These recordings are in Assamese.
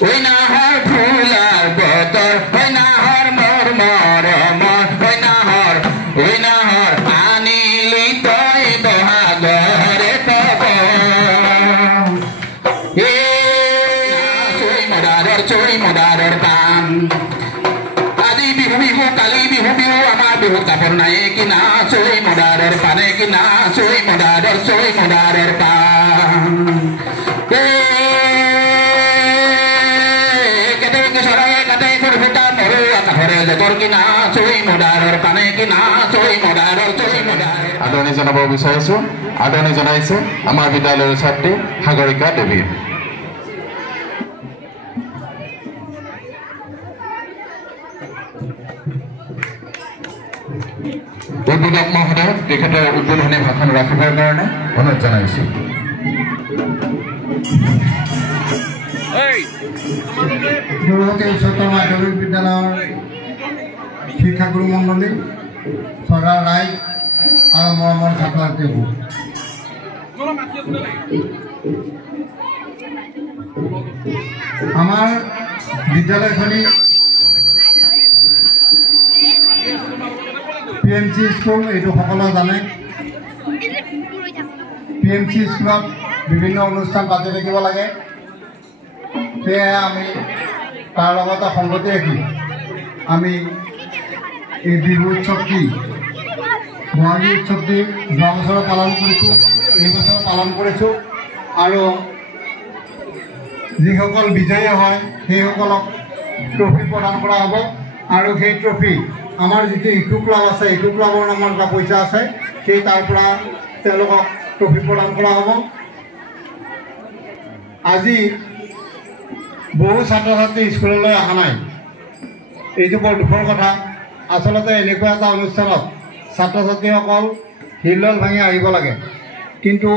ওই নাহৰ ফুলাৰ বদৰ ওই নাহৰ মোৰ মৰমৰ ওই নাহৰ আনিলি তই বহাগৰে তব চৈ মদাৰৰ পান আজি বিহু বিহু কালি বিহু বিহু আমাৰ বিহু কাপোৰ নাই কিনা চৈ মদাৰৰ পানে কিনা চৈ মদাৰৰ পান আদৰণি জনাব বিচাৰিছো আদৰণি জনাইছে আমাৰ বিদ্যালয়ৰ ছাত্ৰী সাগৰিকা দেৱী উদ্বোধক মহোদয় তেখেতৰ উদ্বোধনী ভাষণ ৰাখিবৰ কাৰণে অনুৰোধ জনাইছো গুৰুহতী উচ্চতৰ মাধ্যমিক বিদ্যালয়ৰ শিক্ষাগুৰু মণ্ডলী চৰকাৰ ৰাইজ আৰু মৰমৰ ছাত্ৰ ছাত্ৰীবোৰ আমাৰ বিদ্যালয়খনি PMC স্কুল এইটো সকলোৱে জানে PMC স্কুলত বিভিন্ন অনুষ্ঠান পাতি থাকিব লাগে সেয়ে আমি তাৰ লগতে সংগতি ৰাখি আমি এই বিহু উৎসৱটি বহাগী উৎসৱটি যোৱা বছৰ পালন কৰিছোঁ এই বছৰ পালন কৰিছোঁ আৰু যিসকল বিজয়ী হয় সেইসকলক ট্ৰফি প্ৰদান কৰা হ'ব আৰু সেই ট্ৰফি আমাৰ যিটো ইকো ক্লাব আছে ইকো ক্লাবৰ নামৰ এটা পইচা আছে সেই তাৰ পৰা তেওঁলোকক ট্ৰফি প্ৰদান কৰা হ'ব আজি বহু ছাত্ৰ ছাত্ৰী স্কুললৈ অহা নাই এইটো বৰ দুখৰ কথা আচলতে এনেকুৱা এটা অনুষ্ঠানত ছাত্ৰ ছাত্ৰীসকল হিলদল ভাঙি আহিব লাগে কিন্তু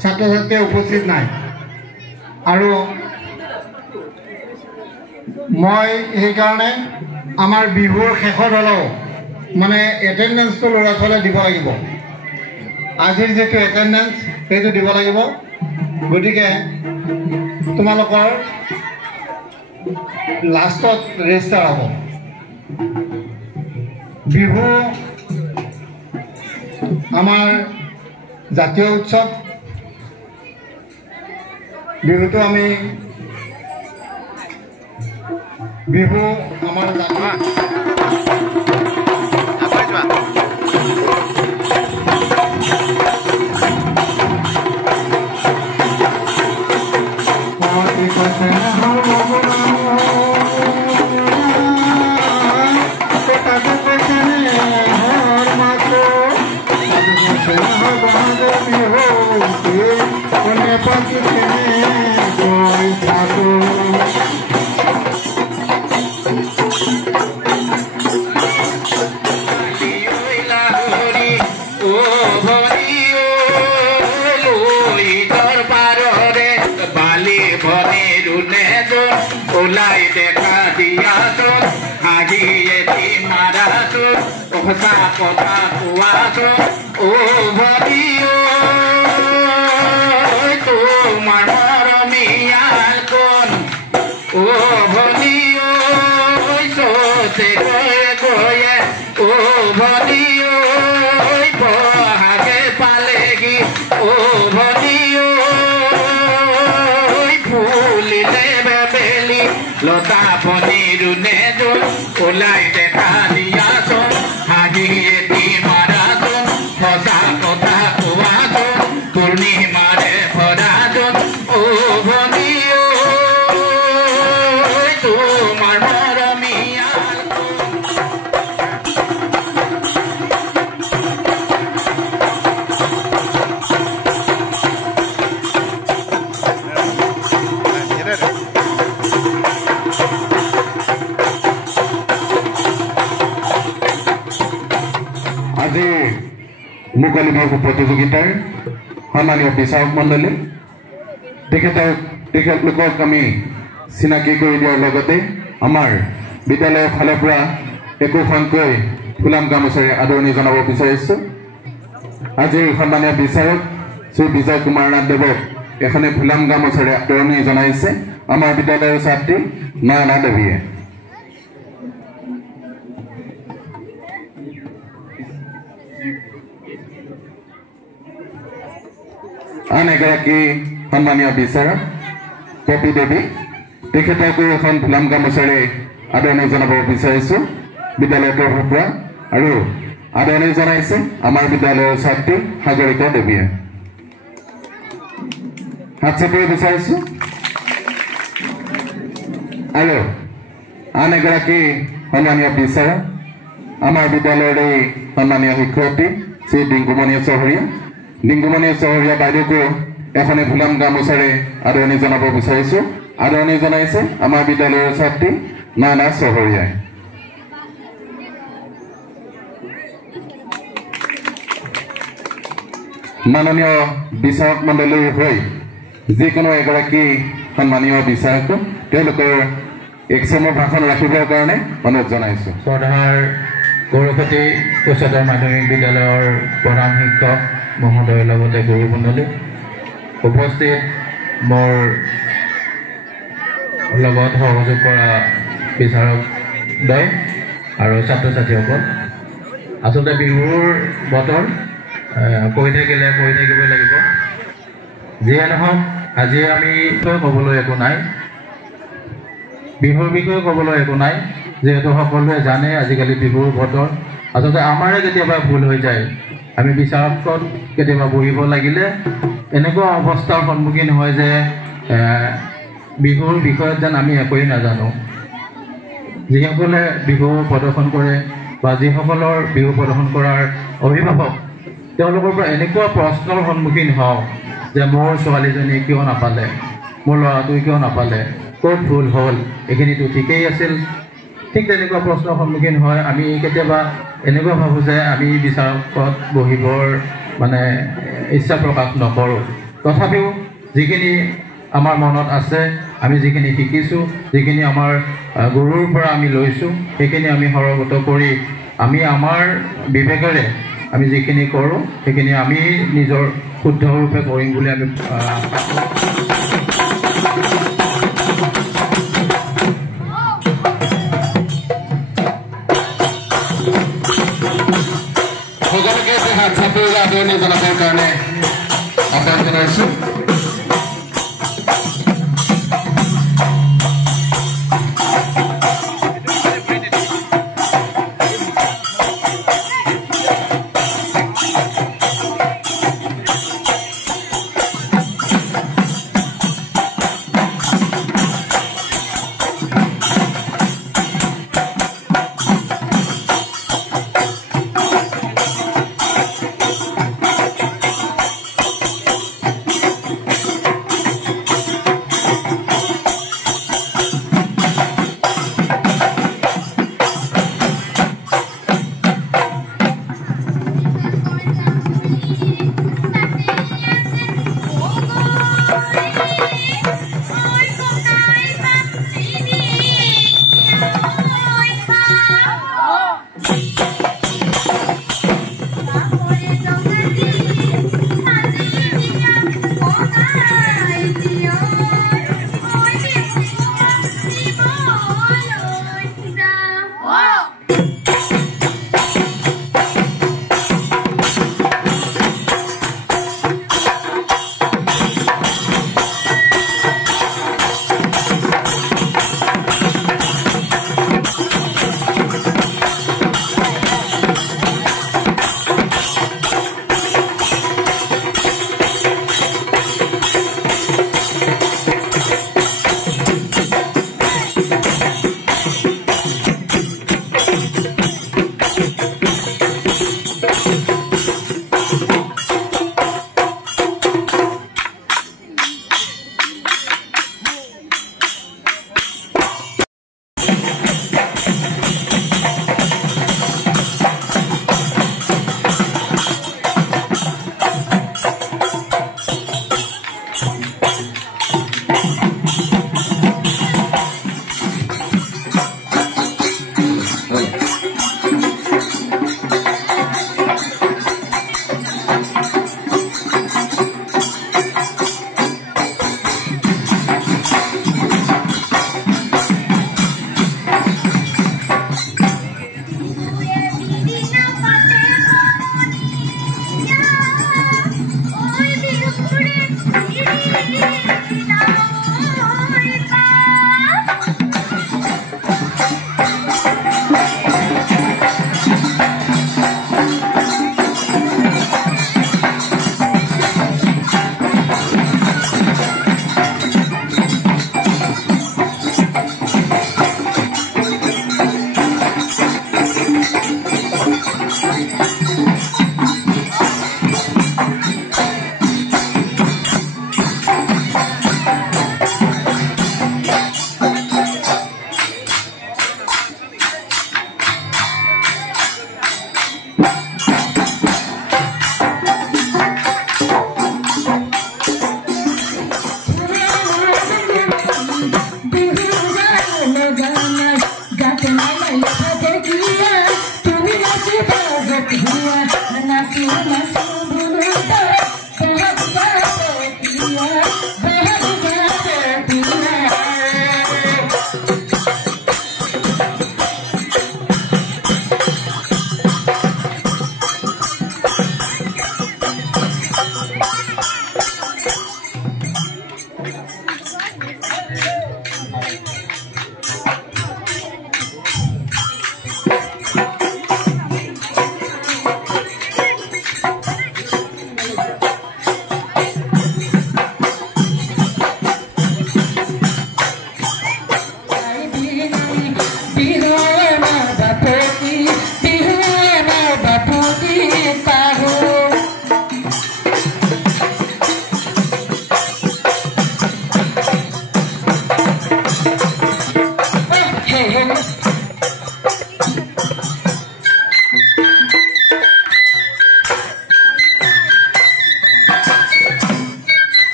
ছাত্ৰ ছাত্ৰী উপস্থিত নাই আৰু মই সেইকাৰণে আমাৰ বিহুৰ শেষত হ'লেও মানে এটেণ্ডেঞ্চটো ল'ৰা ছোৱালীয়ে দিব লাগিব আজিৰ যিটো এটেণ্ডেঞ্চ সেইটো দিব লাগিব গতিকে তোমালোকৰ লাষ্টত ৰেজিষ্টাৰ হ'ব বিহু আমাৰ জাতীয় উৎসৱ বিহুটো আমি বিহু আমাৰ ওলাই দেখা দিয়াচোন হাঁহিয়ে দি মাৰাচোন সঁচা কথা কোৱাচোন অ ভৰি তোমাৰ মৰমীয়াল কোন অ ভৰি চতে গয়ে গয়ে অ ভৰি বহাগে পালেগি অ ভৰি ফুলিলে বেবেলি লতা পনিৰু নেজোন ওলাই দেখা দিয়াচোন হাঁহিয়ে দি মাৰাচোন সঁচা কথা কোৱাচোন পূৰ্ণিমাৰে ভৰাচোন অ ভনী তোমাৰ মৰমীয়াল আজি মুকলি ভাগ প্ৰতিযোগিতাৰ সন্মানীয় বিচাৰক মণ্ডলী তেখেতলোকক আমি চিনাকি কৰি দিয়াৰ লগতে আমাৰ বিদ্যালয়ৰ ফালৰ পৰা একোখনকৈ ফুলাম গামোচাৰে আদৰণি জনাব বিচাৰিছোঁ আজিৰ সন্মানীয় বিচাৰক শ্ৰী বিজয় কুমাৰ নাথ দেৱক এখনে ফুলাম গামোচাৰে আদৰণি জনাইছে আমাৰ বিদ্যালয়ৰ ছাত্ৰী নয়না দেৱীয়ে। আন এগৰাকী সন্মানীয় বিচাৰক পপী দেৱী, তেখেতকো এখন ফুলাম গামোচাৰে আদৰণি জনাব বিচাৰিছোঁ বিদ্যালয়ৰ তৰফৰ পৰা। আৰু আদৰণি জনাইছে আমাৰ বিদ্যালয়ৰ ছাত্ৰী সাগৰিকা দেৱীয়ে। হাত চাপিব বিচাৰিছোঁ। আৰু আন এগৰাকী সন্মানীয় বিচাৰক আমাৰ বিদ্যালয়ৰ এই সন্মানীয় শিক্ষয়িত্ৰী শ্ৰী ডিংকুমণি চহৰীয়া। ডিংকুমণি চহৰীয়া বাইদেউকো এখনে ফুলাম গামোচাৰে আদৰণি জনাব বিচাৰিছোঁ। আদৰণি জনাইছে আমাৰ বিদ্যালয়ৰ ছাত্ৰী নয়না চহৰীয়াই। মাননীয় বিচাৰক মণ্ডলীৰ হৈ যিকোনো এগৰাকী সন্মানীয় বিচাৰক তেওঁলোকৰ একচমৰ ভাষণ ৰাখিবৰ কাৰণে অনুৰোধ জনাইছোঁ। শ্ৰদ্ধাৰ গৌৰৱতী উচ্চতৰ মাধ্যমিক বিদ্যালয়ৰ প্ৰধান শিক্ষক মহোদয়ৰ লগতে গুৰুমণ্ডলী, উপস্থিত মোৰ লগত সহযোগ কৰা বিচাৰকদ্বয় আৰু ছাত্ৰ ছাত্ৰীসকল, আচলতে বিহুৰ বতৰ কৈ থাকিবই লাগিব। যিয়ে নহওক আজি আমি ক'বলৈ একো নাই, বিহুৰ বিষয়ে ক'বলৈ একো নাই, যিহেতু সকলোৱে জানে আজিকালি বিহুৰ বতৰ। আচলতে আমাৰে কেতিয়াবা ভুল হৈ যায়, আমি বিচাৰকত কেতিয়াবা বহিব লাগিলে এনেকুৱা অৱস্থাৰ সন্মুখীন হয় যে বিহুৰ বিষয়ত যেন আমি একোৱেই নাজানো। যিসকলে বিহু প্ৰদৰ্শন কৰে বা যিসকলৰ বিহু প্ৰদৰ্শন কৰাৰ অভিভাৱক, তেওঁলোকৰ পৰা এনেকুৱা প্ৰশ্নৰ সন্মুখীন হওঁ যে মোৰ ছোৱালীজনী কিয় নাপালে, মোৰ ল'ৰাটোৱে কিয় নাপালে, ক'ত ভুল হ'ল, এইখিনিতো ঠিকেই আছিল। ঠিক তেনেকুৱা প্ৰশ্নৰ সন্মুখীন হয়। আমি কেতিয়াবা এনেকুৱা ভাবোঁ যে আমি বিচাৰকত বহিবৰ ইচ্ছা প্ৰকাশ নকৰোঁ। তথাপিও যিখিনি আমাৰ মনত আছে, আমি যিখিনি শিকিছোঁ, যিখিনি আমাৰ গুৰুৰ পৰা আমি লৈছোঁ, সেইখিনি আমি সৰগত কৰি আমি আমাৰ বিবেকেৰে আমি যিখিনি কৰোঁ সেইখিনি আমি নিজৰ শুদ্ধৰূপে কৰিম বুলি আমি সকলোকে হাত চাপি আদৰণি জনাবৰ কাৰণে আহ্বান জনাইছোঁ।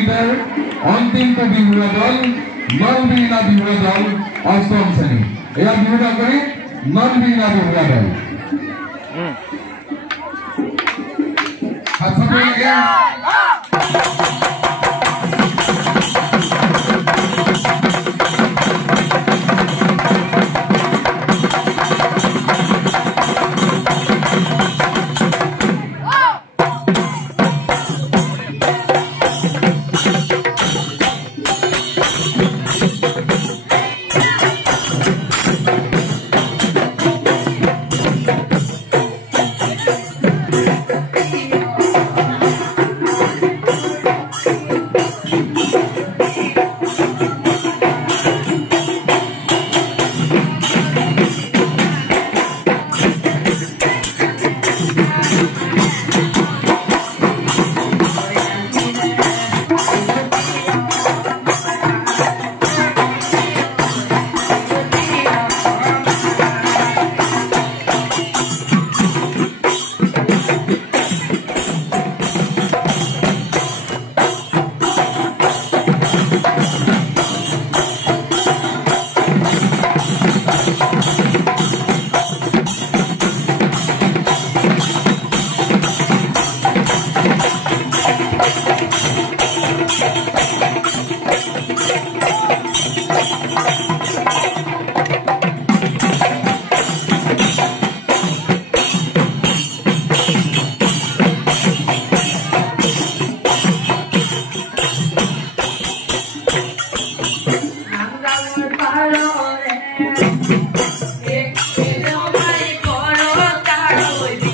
अंतिम को बिहुआ दल नलबीना बिहुआ दल अष्टम श्रेणी या बिहुआ करी नलबीना बिहुआ दल हाथ पकड़ गया Yo